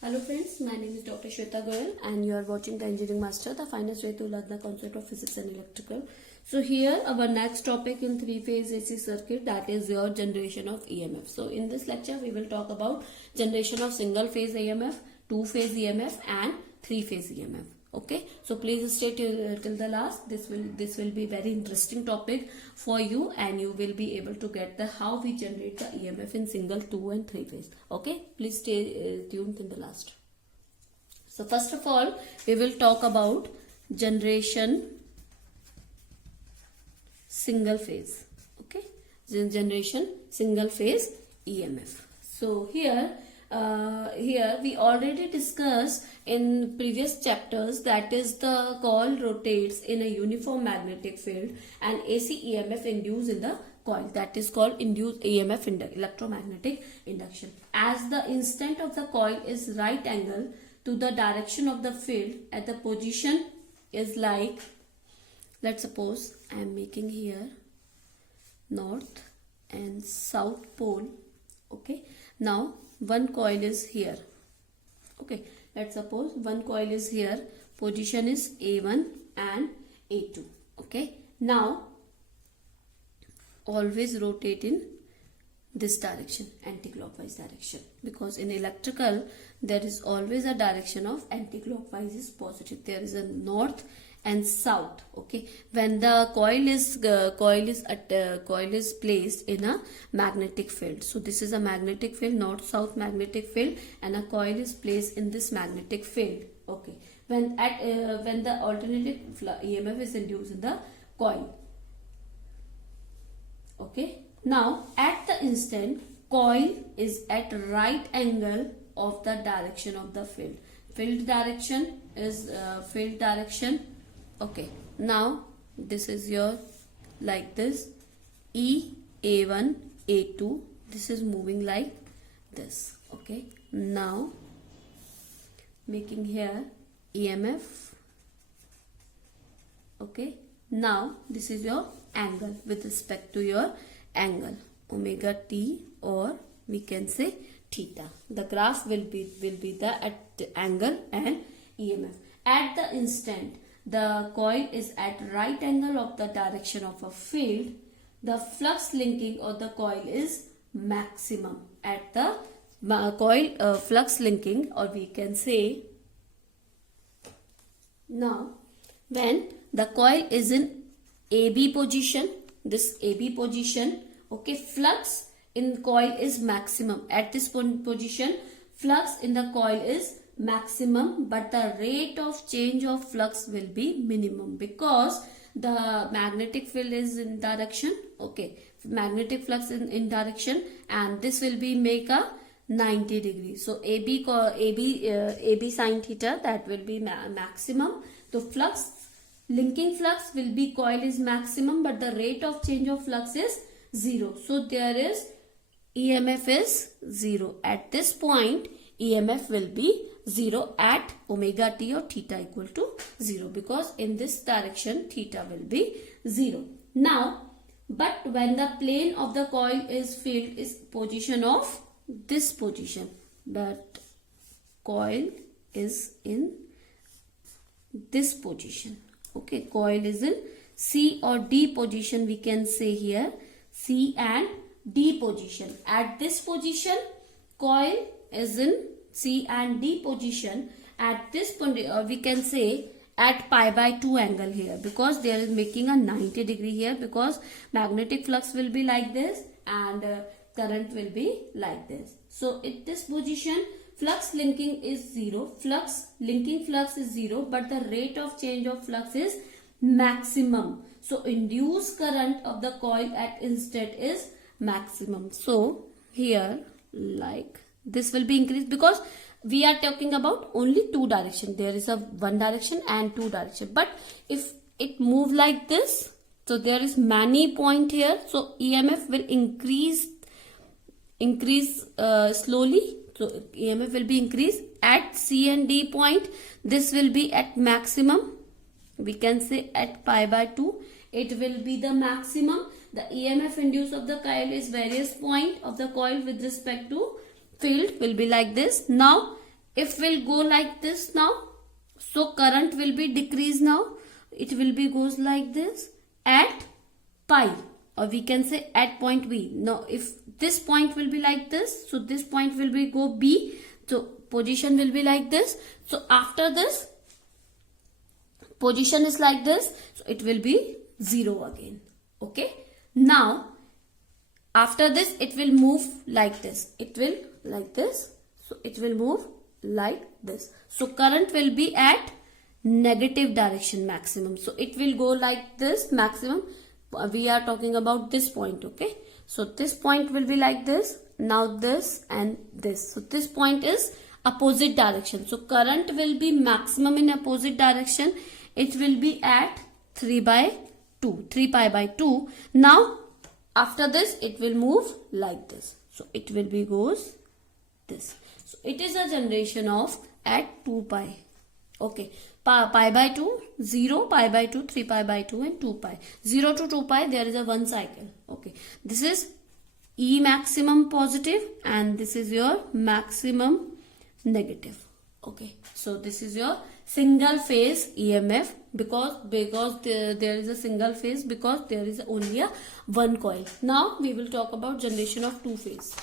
Hello friends, my name is Dr. Shweta Goyal and you are watching the Engineering Master, the finest way to learn the concept of physics and electrical. So here our next topic in three-phase AC circuit, that is your generation of EMF. So in this lecture we will talk about generation of single phase EMF, two-phase EMF and three-phase EMF. Okay, so please stay till the last. This will be very interesting topic for you and you will be able to get the how we generate the EMF in single, two and three phase. Okay, please stay tuned till the last. So first of all we will talk about generation single phase. Okay, generation single phase EMF. So here we already discussed in previous chapters, that is the coil rotates in a uniform magnetic field and AC EMF induced in the coil, that is called induced EMF electromagnetic induction. As the instant of the coil is right angle to the direction of the field at the position is like, let's suppose I am making here north and south pole. Okay, now one coil is here. Okay, let's suppose one coil is here, position is A1 and A2. Okay, now always rotate in this direction, anti-clockwise direction, because in electrical there is always a direction of anti-clockwise is positive. There is a north and south. Okay, when the coil is placed in a magnetic field, so this is a magnetic field, north south magnetic field, and a coil is placed in this magnetic field. Okay, when the alternating EMF is induced in the coil. Okay, now at the instant coil is at right angle of the direction of the field. Field direction is field direction. Okay, now this is your like this E, A1, A2. This is moving like this. Okay, now making here EMF. Okay, now this is your angle with respect to your angle omega t, or we can say theta. The graph will be the at the angle and EMF. At the instant the coil is at right angle of the direction of a field, the flux linking of the coil is maximum. At the coil flux linking, or we can say, now when the coil is in AB position, this AB position, okay, flux in coil is maximum. At this position flux in the coil is maximum, but the rate of change of flux will be minimum, because the magnetic field is in direction. Okay, magnetic flux in direction, and this will be make a 90 degrees. So AB sin theta, that will be maximum. So flux, linking flux will be, coil is maximum, but the rate of change of flux is 0. So there is EMF is 0. At this point EMF will be 0 at omega t or theta equal to 0, because in this direction theta will be 0. Now, but when the plane of the coil is field is position of this position, that coil is in this position. Okay, coil is in C or D position, we can say here C and D position. At this position coil is in C and D position. At this point we can say at pi by 2 angle here, because there is making a 90 degree here, because magnetic flux will be like this and current will be like this. So at this position flux linking is 0, linking flux is 0, but the rate of change of flux is maximum. So induced current of the coil at instant is maximum. So here like this will be increased, because we are talking about only two direction. There is a one direction and two direction, but if it move like this, so there is many point here, so EMF will increase slowly. So EMF will be increased at C and D point. This will be at maximum, we can say at pi by 2 it will be the maximum. The EMF induced of the coil is various point of the coil with respect to field will be like this. Now if we'll go like this now, so current will be decreased now. It will be goes like this at pi, or we can say at point B. Now if this point will be like this, so this point will be go B, so position will be like this. So after this position is like this, so it will be 0 again. Okay, now after this it will move like this, it will like this, so it will move like this. So current will be at negative direction maximum, so it will go like this maximum. We are talking about this point. Okay, so this point will be like this, now this and this, so this point is opposite direction, so current will be maximum in opposite direction. It will be at 3 pi by 2. Now after this it will move like this, so it will be goes this. So it is a generation of at 2 pi. Okay, pi by 2, 0, pi by 2, 3 pi by 2 and 2 pi. 0 to 2 pi there is a one cycle. Okay, this is E maximum positive and this is your maximum negative. Okay, so this is your single phase EMF because there is a single phase, because there is only a one coil. Now we will talk about generation of two phase.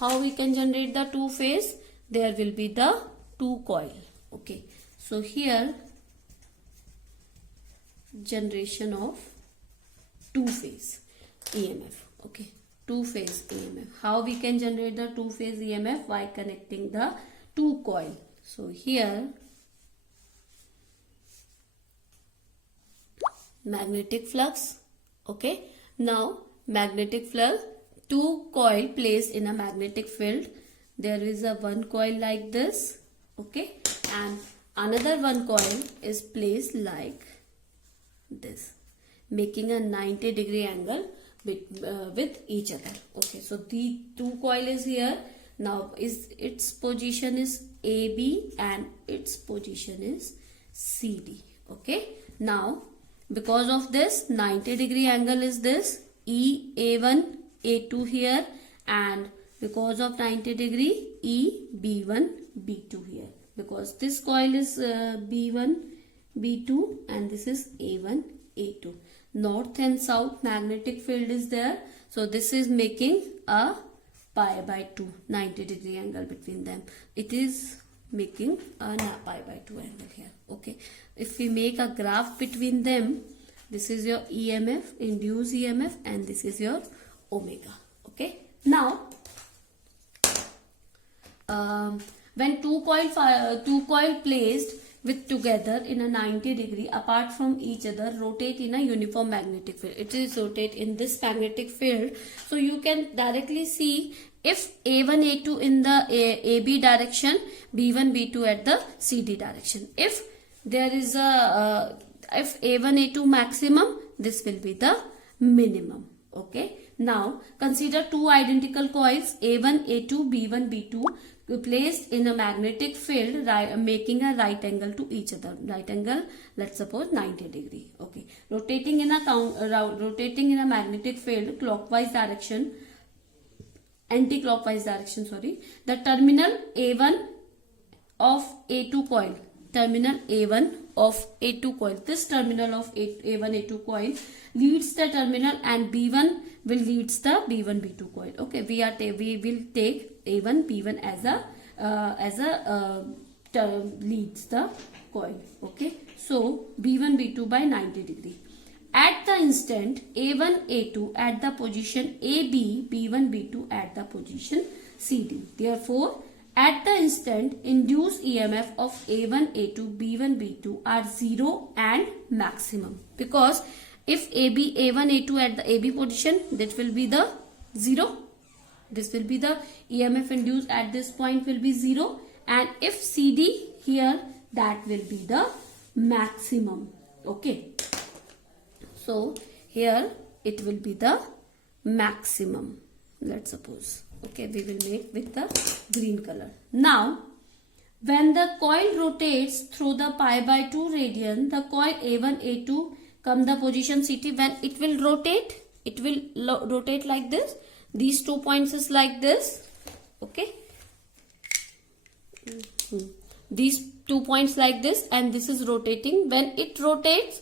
How we can generate the two phase? There will be the two coil. Okay, so here generation of two phase EMF. Okay, two phase EMF. How we can generate the two phase EMF? By connecting the two coil. So here magnetic flux. Okay, now magnetic flux, two coil placed in a magnetic field. There is a one coil like this. Okay, and another one coil is placed like this, making a 90-degree angle with each other. Okay, so the two coil is here. Now its position is AB and its position is CD. Okay, now because of this 90-degree angle is this EA1 A2 here, and because of 90-degree EB1 B2 here, because this coil is B1 B2 and this is A1 A2. North and south magnetic field is there, so this is making a pi by 2 90-degree angle between them. It is making a pi by 2 angle here. Okay, if we make a graph between them, this is your EMF, induced EMF, and this is your omega. Okay, now when two coil placed with together in a 90-degree apart from each other rotate in a uniform magnetic field. It is rotate in this magnetic field. So you can directly see if A1 A2 in the AB direction, B1 B2 at the CD direction. If there is a if A1 A2 maximum, this will be the minimum. Okay, now consider two identical coils A1 A2 B1 B2 placed in a magnetic field, making a right angle to each other. Right angle, let's suppose 90-degree. Okay, rotating in a magnetic field clockwise direction, anti-clockwise direction. Sorry, the terminal A1 of A2 coil. Terminal A1 of A2 coil. This terminal of A1 A2 coil leads the terminal, and B1 will leads the B1 B2 coil. Okay, we will take A1 B1 as a leads the coil. Okay, so B1 B2 by 90-degree. At the instant A1 A2 at the position AB, B1 B2 at the position CD. Therefore, at the instant, induced EMF of A1 A2 B1 B2 are 0 and maximum, because if A1 A2 at the AB position, that will be the 0. This will be the EMF induced at this point will be 0, and if CD here, that will be the maximum. Okay, so here it will be the maximum, let's suppose. Okay, we will make with the green color. Now when the coil rotates through the pi by 2 radian, the coil A1 A2 come the position CD. When it will rotate, it will rotate like this. These 2 points is like this. Okay, these 2 points like this, and this is rotating. When it rotates,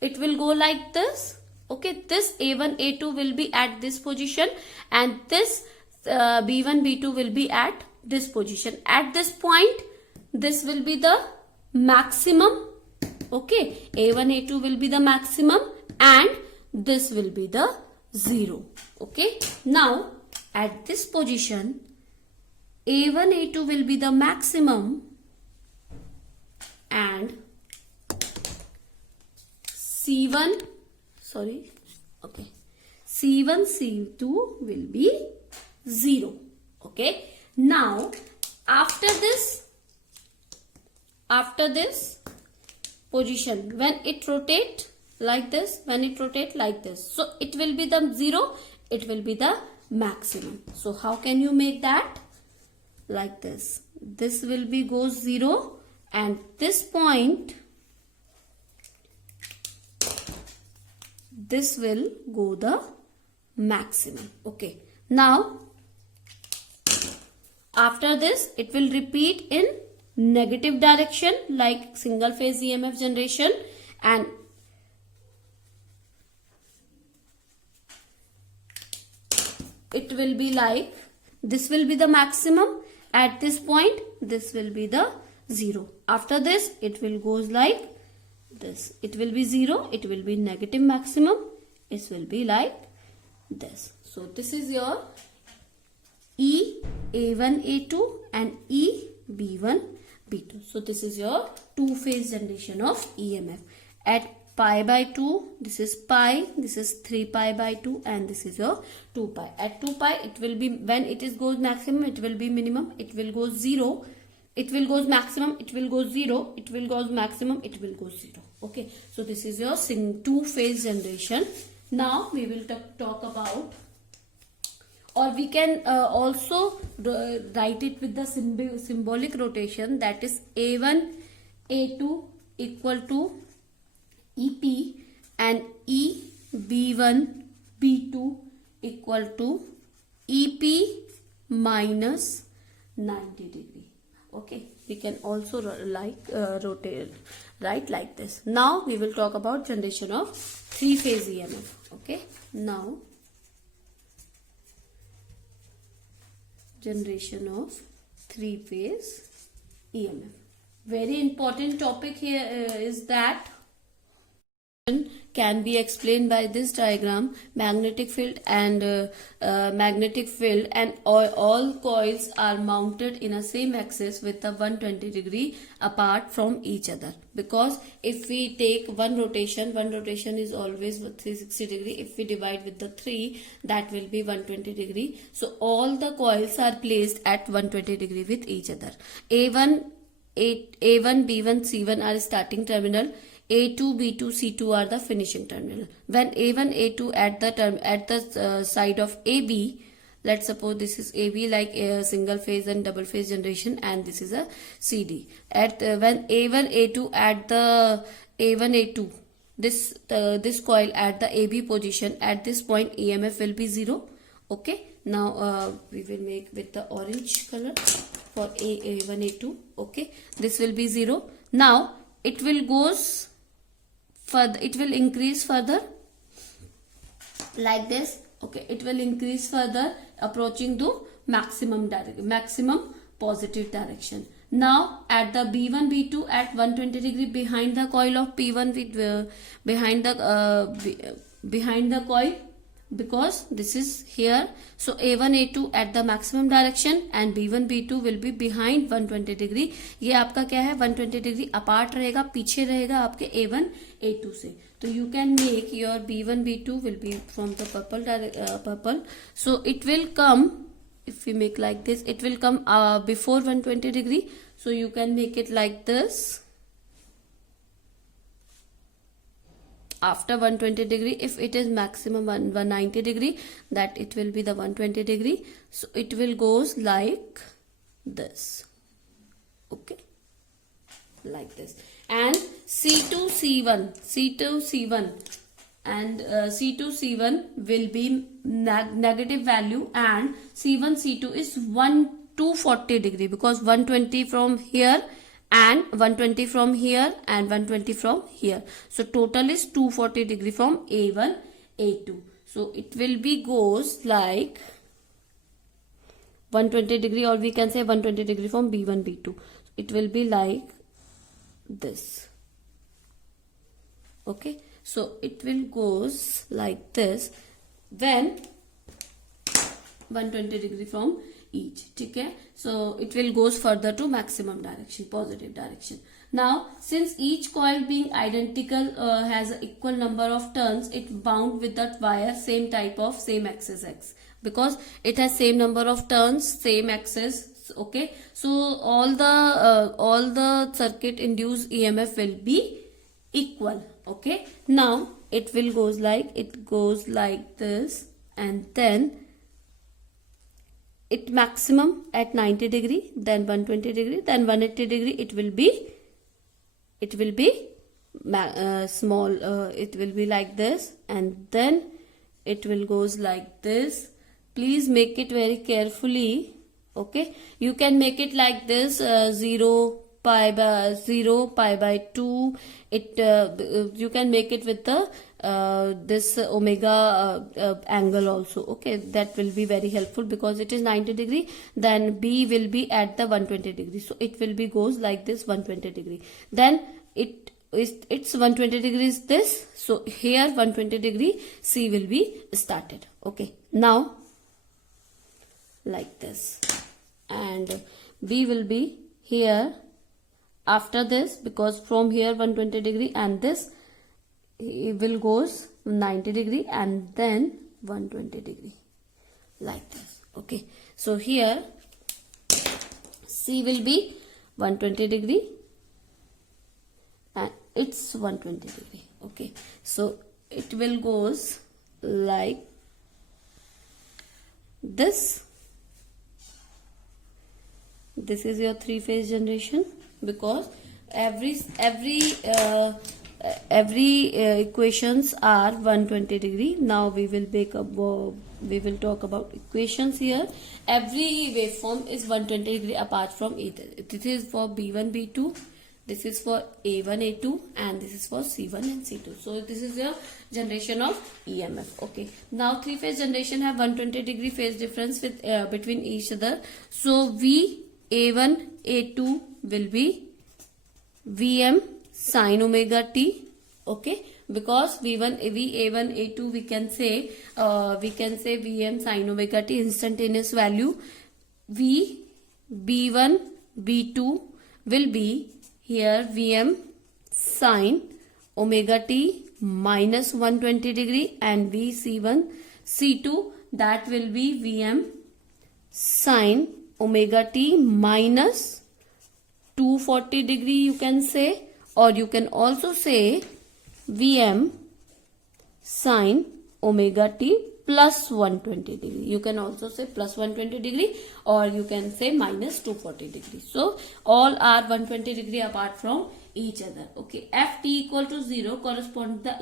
it will go like this. Okay, this A1, A2 will be at this position, and this B1, B2 will be at this position. At this point, this will be the maximum. Okay, A1, A2 will be the maximum, and this will be the 0. Okay, now at this position, A1, A2 will be the maximum, and C1, C1, C2 will be 0. Okay, now after this position, when it rotate like this, so it will be the 0, it will be the maximum. So how can you make that? Like this. This will be goes 0, and this point, this will go the maximum. Okay, now after this, it will repeat in negative direction like single phase EMF generation, and it will be like this will be the maximum. At this point, this will be the 0. After this, it will goes like this. It will be 0, it will be negative maximum, it will be like this. So this is your E A1 A2 and E B1 B2. So this is your two phase generation of EMF. At pi by 2, this is pi, this is 3 pi by 2, and this is your 2 pi. At 2 pi, it will be, when it is goes maximum, it will be minimum, it will go 0, it will goes maximum, it will go 0, it will goes maximum, it will go 0. Okay, so this is your two phase generation. Now we will talk about, or we can also write it with the symbolic rotation, that is A1 A2 equal to EP, and E B1 B2 equal to EP minus 90 degree. Okay, we can also rotate, right, like this. Now we will talk about generation of three phase EMF. Okay, now generation of three phase EMF. Very important topic here is that can be explained by this diagram. Magnetic field and all coils are mounted in a same axis with a 120 degree apart from each other, because if we take one rotation is always 360 degree. If we divide with the 3, that will be 120 degree. So all the coils are placed at 120 degree with each other. A1 B1 C1 are starting terminal, A2 B2 C2 are the finishing terminal. When A1 A2 at the side of AB, let's suppose this is AB, like a single phase and double phase generation, and this is a CD. At when A1 A2 at the A1 A2, this coil at the AB position, at this point EMF will be 0. Okay, now we will make with the orange color for A1 A2. Okay, this will be 0. Now it will goes further, it will increase further like this. Okay, it will increase further, approaching to maximum positive direction. Now at the B1 B2 at 120 degree behind the coil of P1 with behind the coil, because this is here. So A1 A2 at the maximum direction and B1 B2 will be behind 120 degree. ये आपका क्या है, 120 degree apart रहेगा, पीछे रहेगा आपके A1 A2 से. तो you can make your B1 B2 will be from the purple. So it will come, if we make like this, it will come before 120 degree. So you can make it like this. After 120 degree, if it is maximum 190 degree, that it will be the 120 degree. So it will goes like this. Okay, like this. And C2 C1 and C2 C1 will be negative value, and C1 C2 is 1 240 degree because 120 from here and 120 from here and 120 from here. So total is 240 degree from A1, A2. So it will be goes like 120 degree, or we can say 120 degree from B1, B2. It will be like this. Okay, so it will goes like this when 120 degree from each. Okay, so it will goes further to maximum direction, positive direction. Now since each coil being identical has an equal number of turns, it bound with that wire same type of same axis X, because it has same number of turns, same axis. Okay, so all the circuit induced EMF will be equal. Okay, now it will goes like this, and then it maximum at 90 degree, then 120 degree, then 180 degree. It will be small. It will be like this, and then it will goes like this. Please make it very carefully. Okay, you can make it like this, 0 pi by 2. You can make it with the this omega angle also. Okay, that will be very helpful because it is 90 degree, then B will be at the 120 degree, so it will be goes like this, 120 degree, then it's 120 degrees this, so here 120 degree C will be started. Okay, now like this, and B will be here after this, because from here 120 degree and this it will goes 90 degree and then 120 degree like this. Okay, so here C will be 120 degree and it's 120 degree. Okay, so it will goes like this. This is your three-phase generation, because every equations are 120 degree. Now we will talk about equations here. Every waveform is 120 degree apart from either. This is for B1, B2, this is for A1, A2, and this is for C1 and C2. So this is your generation of EMF. Okay, now three-phase generation have 120 degree phase difference with between each other. So A1, A2 will be Vm sin omega t. Okay, because A1, A2 we can say Vm sin omega t, instantaneous value. B1, B2 will be here Vm sin omega t minus 120 degree, and C1, C2 that will be Vm sin omega t minus 240 degree, you can say, or you can also say Vm sin omega t plus 120 degree. You can also say plus 120 degree, or you can say minus 240 degree. So all are 120 degree apart from each other. Okay, Ft equal to 0 corresponds to the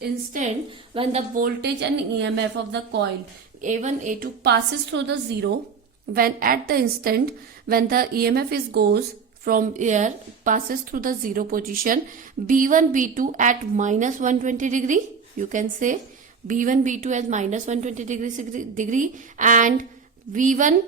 instant when the voltage and EMF of the coil A1, A2 passes through the 0. When at the instant when the EMF is goes from here, passes through the 0 position, B1, B2 at minus 120 degree. You can say B1, B2 as minus 120 degree, and C1,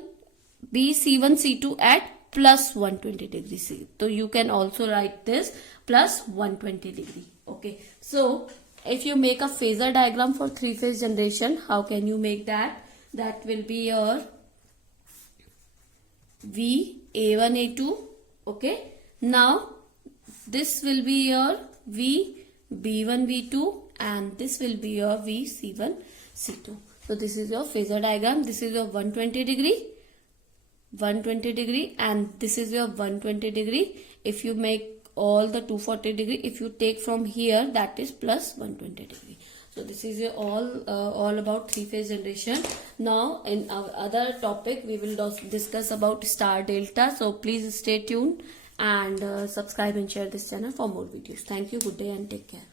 C2 at plus 120 degree. So you can also write this plus 120 degree. Okay, so if you make a phasor diagram for three-phase generation, how can you make that? That will be your V A1, A2. Okay, now this will be your V B1, B2, and this will be your V C1, C2. So this is your phasor diagram. This is your 120 degree, and this is your 120 degree. If you make all the 240 degree, if you take from here, that is plus 120 degree. So this is your all about three-phase generation. Now in our other topic we will discuss about star delta. So please stay tuned and subscribe and share this channel for more videos. Thank you. Good day and take care.